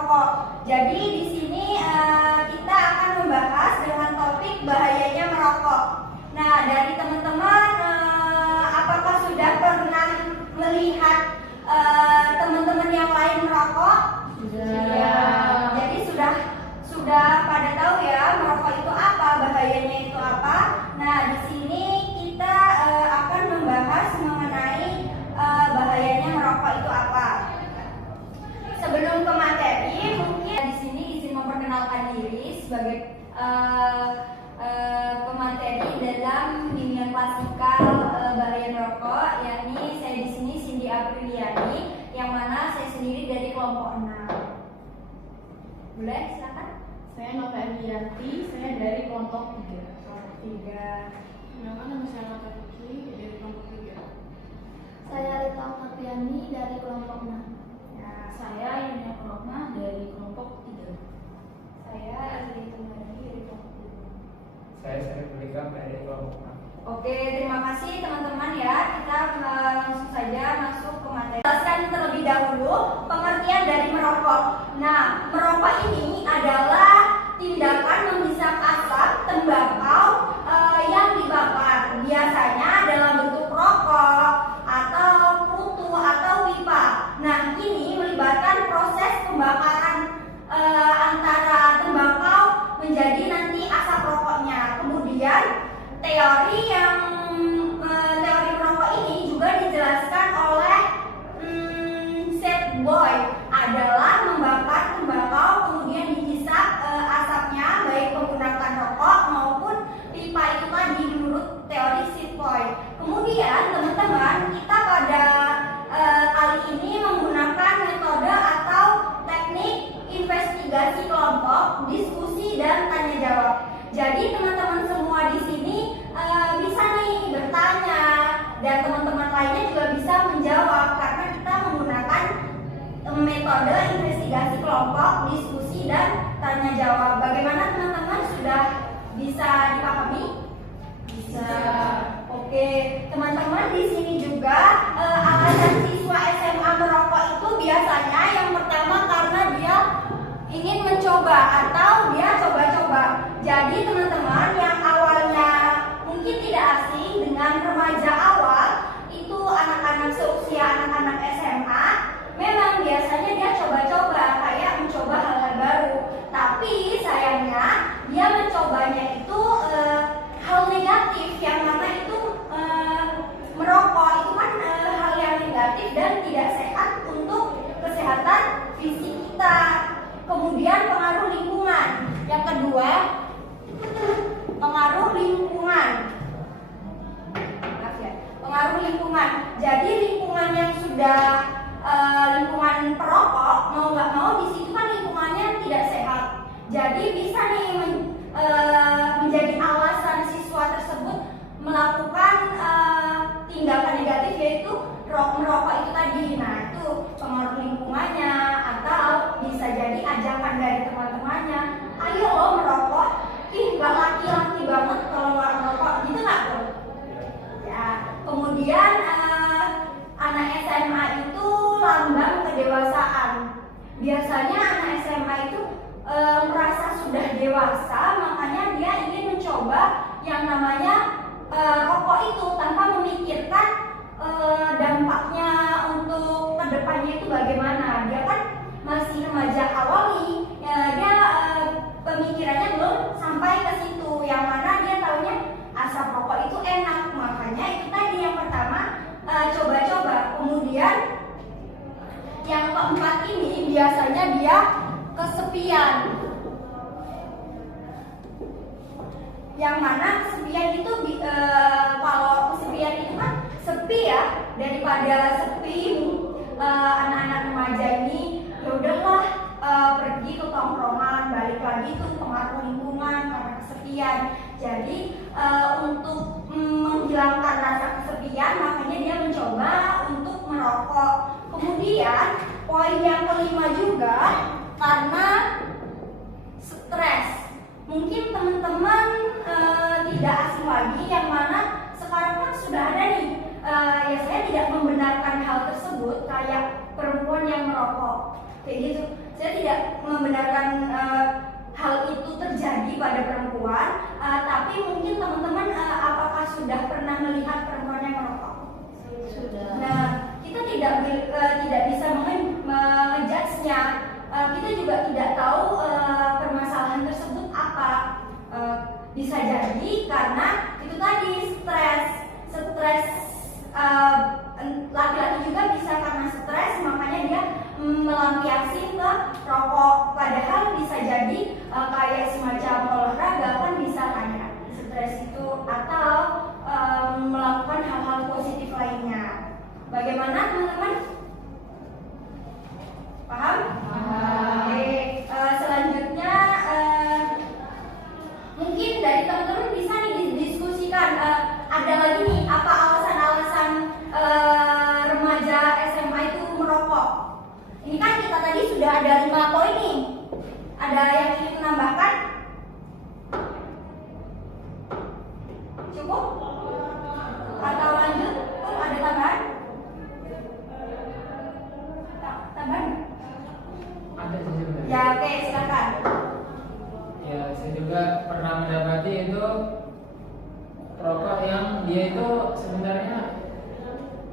merokok. Jadi di sini kita akan membahas dengan topik bahayanya merokok. Nah, dari teman-teman apakah sudah pernah melihat teman-teman yang lain merokok? Sudah. Jadi sudah pada tahu ya merokok itu apa, bahayanya itu apa. Nah, di sini kita akan membahas mengenai bahayanya merokok itu apa. Sebelum ke materi, mungkin di sini izin memperkenalkan diri sebagai pemateri dalam bimbingan klasikal bahaya merokok, yakni saya di sini Cindy Apriliani, yang mana saya sendiri dari kelompok 6. Boleh, silakan. Saya Nova Emiyanti, saya dari kelompok 3. Nama saya Nova Vicky dari kelompok 3. Saya Rita Oktaviani dari kelompok 6. Ya, Saya Yunia Purnomo dari kelompok 3. saya Azri Tumari dari kelompok 3. Saya Syarif Melikam dari kelompok 6. Oke, terima kasih teman-teman ya. Kita langsung saja masuk ke materi. Jelaskan terlebih dahulu pengertian dari merokok. Nah, merokok ini adalah tindakan menghisap asap tembakau yang dibakar. Biasanya dalam bentuk rokok atau putu atau pipa. Nah, ini melibatkan proses pembakaran antara tembakau menjadi nanti asap rokoknya. Kemudian teori merokok ini juga dijelaskan oleh Set Boy, adalah membakar tembakau kemudian dihisap asapnya baik menggunakan rokok maupun pipa itu tadi menurut teori Set Boy. Kemudian teman-teman, kita pada kali ini menggunakan metode atau teknik investigasi kelompok, diskusi dan tanya jawab. Jadi teman-teman semua di sini bisa nih bertanya dan teman-teman lainnya juga bisa menjawab karena kita menggunakan metode investigasi kelompok, diskusi dan tanya jawab. Bagaimana teman-teman, sudah bisa dipahami? Bisa. Oke, teman-teman di sini juga alasan siswa SMA merokok itu biasanya yang pertama karena dia ingin mencoba atau dia coba-coba. Jadi teman-teman yang awalnya mungkin tidak asing dengan remaja awal, itu anak-anak seusia anak-anak SMA, memang biasanya dia coba-coba, kayak mencoba hal-hal baru. Tapi sayangnya dia mencobanya itu hal negatif, yang mana itu merokok itu kan hal yang negatif dan tidak sehat untuk kesehatan fisik kita. Kemudian pengaruh lingkungan. Yang kedua, pengaruh lingkungan. Maaf ya, pengaruh lingkungan. Jadi lingkungan yang sudah lingkungan perokok, mau nggak mau di situ kan lingkungannya tidak sehat. Jadi bisa nih menjadi alasan siswa tersebut melakukan tindakan negatif, yaitu merokok itu tadi. Nah, itu pengaruh lingkungannya, atau bisa jadi ajakan dari teman-temannya, ayo lo merokok, ih gak laki-laki banget kalau nggak merokok, gitu nggak bro? Ya, kemudian anak SMA itu lambang kedewasaan. Biasanya anak SMA itu merasa sudah dewasa, makanya dia ingin mencoba yang namanya rokok itu tanpa memikirkan dampaknya untuk kedepannya itu bagaimana. Dia kan masih remaja awali, dia pemikirannya belum sampai ke situ, yang mana dia taunya asap rokok itu enak. Makanya itu tadi yang pertama, coba-coba. Kemudian yang keempat ini biasanya dia kesepian, yang mana kesepian itu kalau kesepian itu kan sepi ya, daripada sepi anak-anak remaja ini ya udahlah pergi ke tongkrongan, balik lagi tuh pengaruh lingkungan karena kesepian. Jadi untuk menghilangkan rasa kesepian, makanya dia mencoba untuk merokok. Kemudian poin yang kelima juga karena stres. Mungkin teman-teman tidak asing lagi, yang mana sekarang kan sudah ada nih, ya saya tidak membenarkan hal tersebut, kayak perempuan yang merokok kayak gitu. Saya tidak membenarkan hal itu terjadi pada perempuan, tapi mungkin teman-teman apakah sudah pernah melihat perempuan yang merokok? Sudah. Nah, kita tidak bisa mengejudge-nya. Kita juga tidak tahu permasalahan tersebut apa. Bisa jadi karena itu tadi stres. Laki-laki juga bisa karena stres, makanya dia melampiaskan ke rokok. Padahal bisa jadi kayak semacam olahraga kan bisa kayak stres itu atau melakukan hal-hal positif lainnya. Bagaimana teman-teman? Paham? Oke. Selanjutnya mungkin dari teman-teman bisa nih didiskusikan. Ada lagi nih apa alasan-alasan remaja SMA itu merokok? Ini kan kita tadi sudah ada 5 poin nih. Ada yang ingin menambahkan? Cukup? Atau lanjut? Ada tambahan? Tambahan? Ada sih sebenarnya. Ya, oke, silakan. Ya, saya juga pernah mendapati itu rokok yang dia itu sebenarnya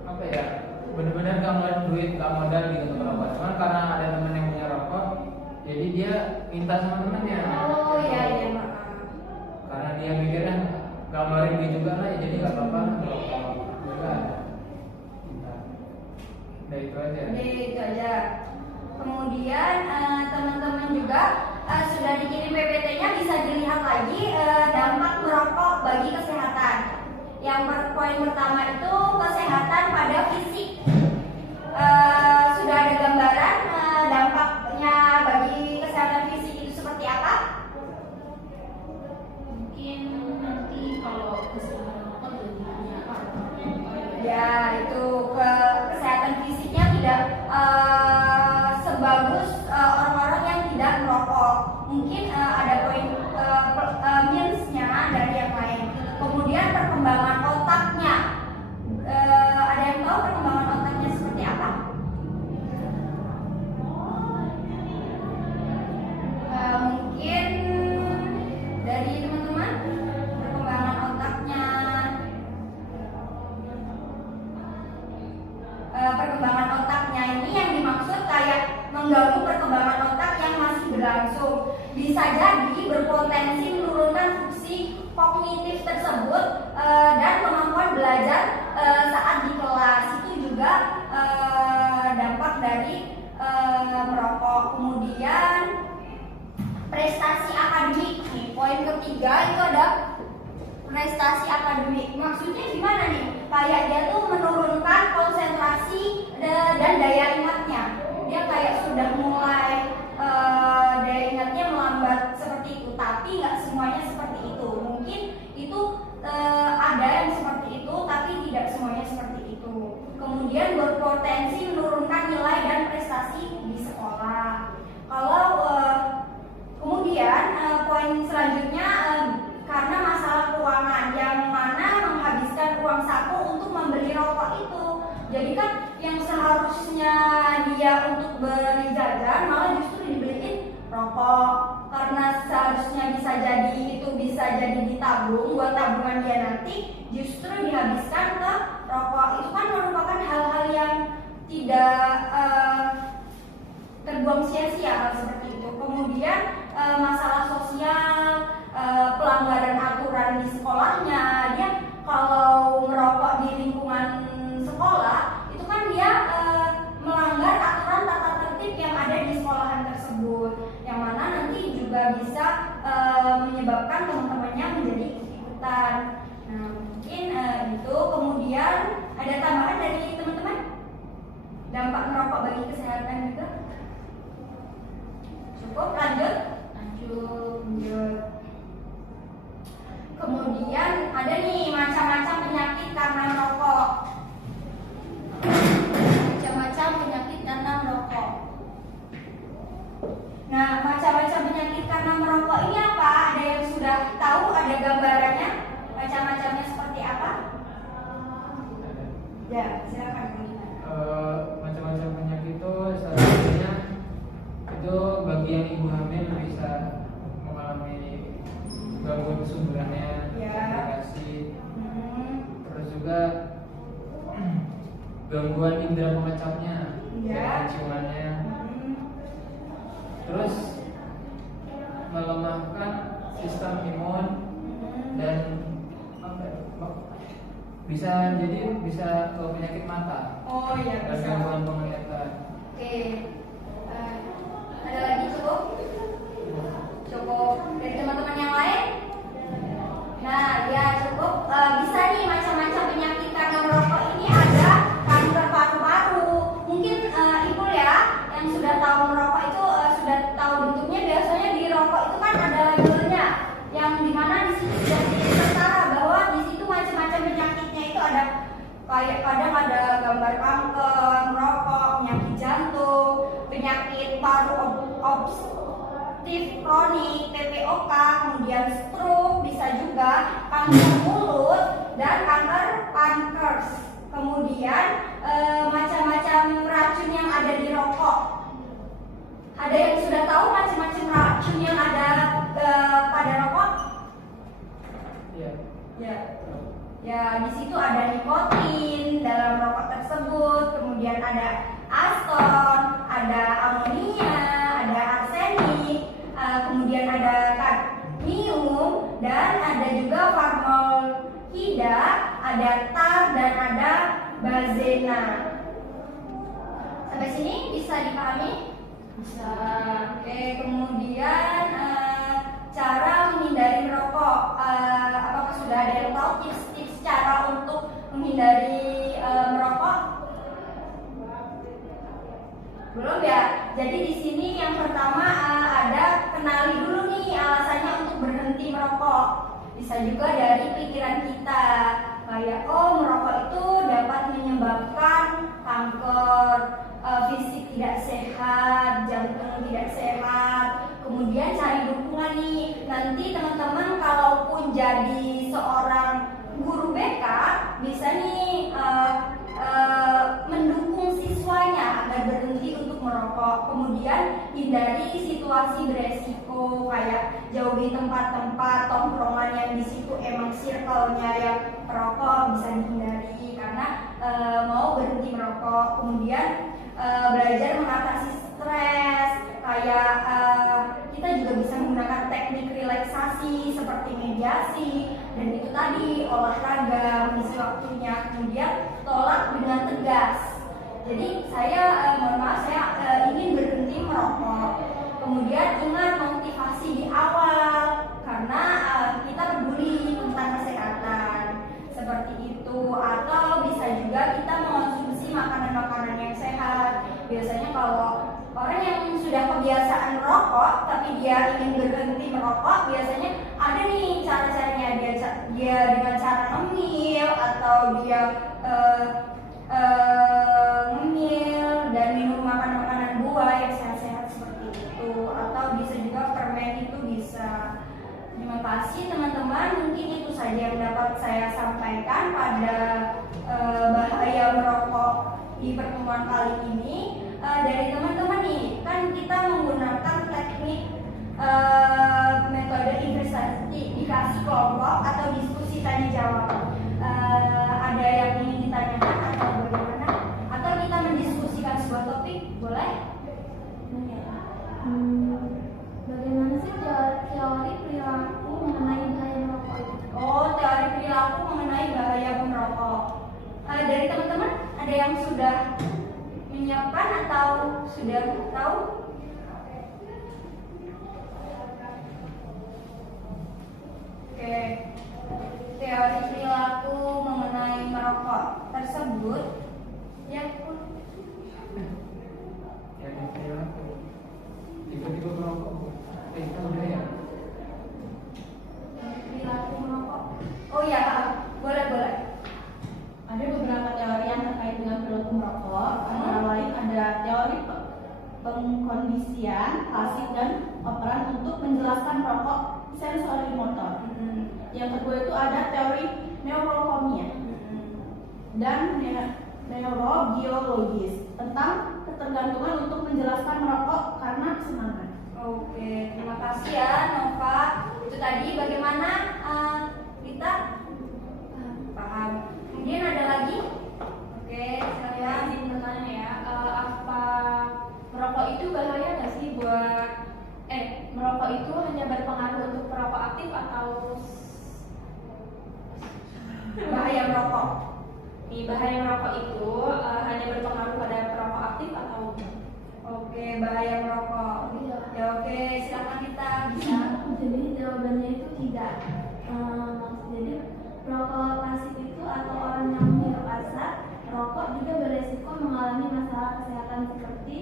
apa ya, benar-benar gak ngeluarin duit, gak modal gitu untuk merokok. Cuman karena ada teman yang punya rokok, jadi dia minta sama temannya. Oh iya, maaf. Karena dia mikirnya gak ngeluarin duit juga lah, ya jadi gak apa-apa merokok juga ada. Minta. Udah itu aja. Oke, itu aja. Kemudian teman-teman juga sudah dikirim PPT-nya, bisa dilihat lagi dampak merokok bagi kesehatan. Yang poin pertama itu kesehatan pada fisik. Sudah ada gambaran dampaknya bagi kesehatan fisik itu seperti apa? Mungkin nanti kalau kesehatan rokok jadinya apa? Ya, itu kesehatan fisiknya tidak sebagus orang-orang yang tidak merokok. Mungkin ada poin minusnya dari yang lain. Kemudian perkembangan otaknya. Ada yang tahu perkembangan otaknya seperti apa? Mungkin dari teman-teman perkembangan otaknya. Perkembangan otaknya ini yang dimaksud kayak mengganggu perkembangan otak yang masih berlangsung. Bisa jadi berpotensi menurunkan fungsi kognitif tersebut dan kemampuan belajar saat di kelas. Itu juga dampak dari merokok. Kemudian prestasi akademik nih, poin ketiga itu ada prestasi akademik. Maksudnya gimana nih? Kayak dia tuh menurunkan konsentrasi dan daya ingatnya. Dia kayak sudah mulai daya ingatnya melambat seperti itu. Tapi nggak semuanya seperti itu. Mungkin itu ada yang seperti itu, tapi tidak semuanya seperti itu. Kemudian berpotensi menurunkan nilai dan prestasi di sekolah. Kalau kemudian poin selanjutnya karena masalah keuangan, yang mana menghabiskan uang saku untuk membeli rokok itu. Jadi kan yang seharusnya dia untuk beli jajan malah justru dibeliin rokok. Karena seharusnya bisa jadi ditabung buat tabungan dia nanti, justru dihabiskan ke rokok. Itu kan merupakan hal-hal yang tidak terbuang sia-sia hal seperti itu. Kemudian masalah sosial, pelanggaran aturan di sekolahnya. Dia kalau merokok di lingkungan sekolah itu kan dia melanggar aturan tata tertib yang ada di sekolahan tersebut, yang mana nanti juga bisa menyebabkan teman-temannya menjadi ikutan. Nah, mungkin itu. Kemudian ada tambahan dari teman-teman, dampak merokok bagi kesehatan juga. Cukup, lanjut. Kemudian ada nih macam-macam penyakit karena merokok. Macam-macam penyakit karena merokok. Nah, macam-macam penyakit karena merokok ini apa? Ada yang sudah tahu, ada gambarannya? Macam-macamnya seperti apa? Ya, silakan. Macam-macam penyakit itu salah satunya itu gangguan indera pengecapnya, Ya. ciumannya. Terus melemahkan sistem imun dan apa ya, bisa ke penyakit mata Oh iya dan bisa. gangguan penglihatan. Oke. Ada lagi cukup? Cukup dari teman-teman yang lain? Nah, ya cukup. Bisa nih macam-macam penyakit karena merokok ini ada kanker paru-paru. Mungkin ibu ya yang sudah tahu merokok itu sudah tahu bentuknya. Biasanya di rokok itu kan ada labelnya, yang dimana di situ sudah tertara bahwa di situ macam-macam penyakitnya itu ada. Kayak kadang ada gambar kanker, merokok, penyakit jantung, penyakit paru obstruktif kronik, PPOK, kemudian stroke, bisa juga kanker mulut dan kanker pankreas. Kemudian macam-macam racun yang ada di rokok. Ada yang sudah tahu macam-macam racun yang ada pada rokok? Iya. Ya. Ya, di situ ada nikotin dalam rokok tersebut, kemudian ada aston, ada amonia, ada arsenik, kemudian ada kadmium, dan ada juga formaldehyda, ada tar, dan ada bazena. Sampai sini bisa dipahami? Bisa. Oke, kemudian cara menghindari merokok. Apakah sudah ada yang tahu tips-tips cara untuk menghindari merokok? Belum ya. Jadi di sini yang pertama ada kenali dulu nih alasannya untuk berhenti merokok. Bisa juga dari pikiran kita, kayak oh merokok itu dapat menyebabkan kanker, fisik tidak sehat, jantung tidak sehat. Kemudian cari dukungan nih. Nanti teman-teman kalaupun jadi seorang guru BK bisa nih mendukung siswanya agar berhenti untuk merokok. Kemudian hindari situasi beresiko, kayak jauhi tempat-tempat tongkrongan yang di situ emang circle-nya yang perokok, bisa dihindari karena mau berhenti merokok. Kemudian belajar mengatasi stres, kayak kita juga bisa menggunakan teknik relaksasi seperti mediasi, dan itu tadi olahraga, mengisi waktunya. Kemudian tolak dengan tegas. Jadi saya mohon maaf, saya ingin berhenti merokok. Kemudian ingat motivasi di awal, karena kita peduli tentang kesehatan seperti itu. Atau bisa juga kita mengonsumsi makanan-makanan yang sehat. Biasanya kalau orang yang sudah kebiasaan merokok tapi dia ingin berhenti merokok, biasanya ada nih cara-caranya. Dia dengan cara ngemil, atau dia ngemil dan minum makanan buah yang sehat-sehat seperti itu. Atau bisa juga permen itu bisa. Terima kasih teman-teman, mungkin itu saja yang dapat saya sampaikan pada bahaya merokok di pertemuan kali ini. Dari teman-teman nih, kan kita menggunakan teknik metode investigasi kelompok atau diskusi tanya jawab. Ada yang ingin ditanyakan atau bagaimana? Atau kita mendiskusikan sebuah topik, boleh? Bagaimana sih teori perilaku mengenai bahaya merokok itu? Oh, teori perilaku mengenai bahaya merokok. Dari teman-teman ada yang sudah menyiapkan atau sudah tahu? Oke. Teori perilaku mengenai merokok tersebut ya Tiba-tiba merokok. Itu udah ya. perilaku merokok. Oh ya, boleh. Ada beberapa teori yang terkait dengan perilaku merokok. Antara lain ada teori pengkondisian klasik dan operan untuk menjelaskan rokok sensori motor. Yang kedua itu ada teori neurokimia dan neurobiologis tentang ketergantungan untuk menjelaskan merokok karena kesenangan. Oke, terima kasih ya Nova. Itu tadi bagaimana kita paham. Kemudian ada lagi? Oke, saya itu bahaya nggak sih buat merokok itu hanya berpengaruh untuk perokok aktif atau Bahaya merokok. bahaya merokok itu hanya berpengaruh pada perokok aktif atau Oke, bahaya merokok. Iya. Ya oke, silakan kita bisa. Jadi jawabannya itu tidak. Jadi perokok pasif itu atau orang yang menghirup asap rokok juga beresiko mengalami masalah kesehatan seperti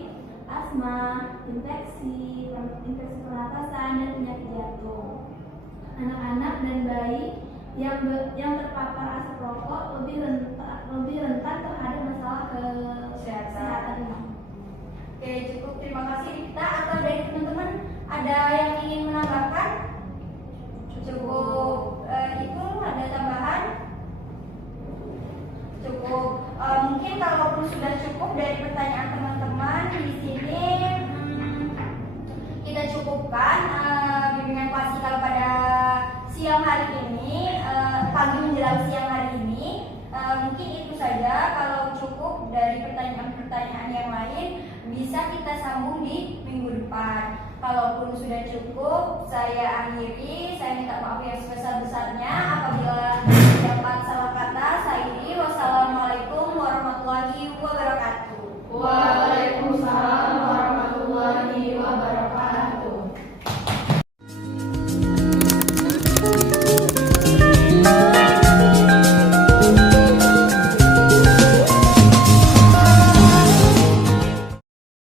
asma, infeksi pernapasan dan penyakit jantung. Anak-anak dan bayi yang terpapar asap rokok lebih rentan terhadap masalah kesehatan. Oke, cukup. Terima kasih Rita. Atau dari teman-teman ada yang ingin menambahkan? Cukup. Itu ada tambahan? Cukup. Mungkin kalau sudah cukup dari pertanyaan teman-teman di sini, kita cukupkan bimbingan klasikal pada siang hari ini, pagi menjelang siang hari ini. Mungkin itu saja. Kalau cukup dari pertanyaan-pertanyaan yang lain, bisa kita sambung di minggu depan. Kalaupun sudah cukup, saya akhiri. Saya minta maaf yang sebesar-besarnya apabila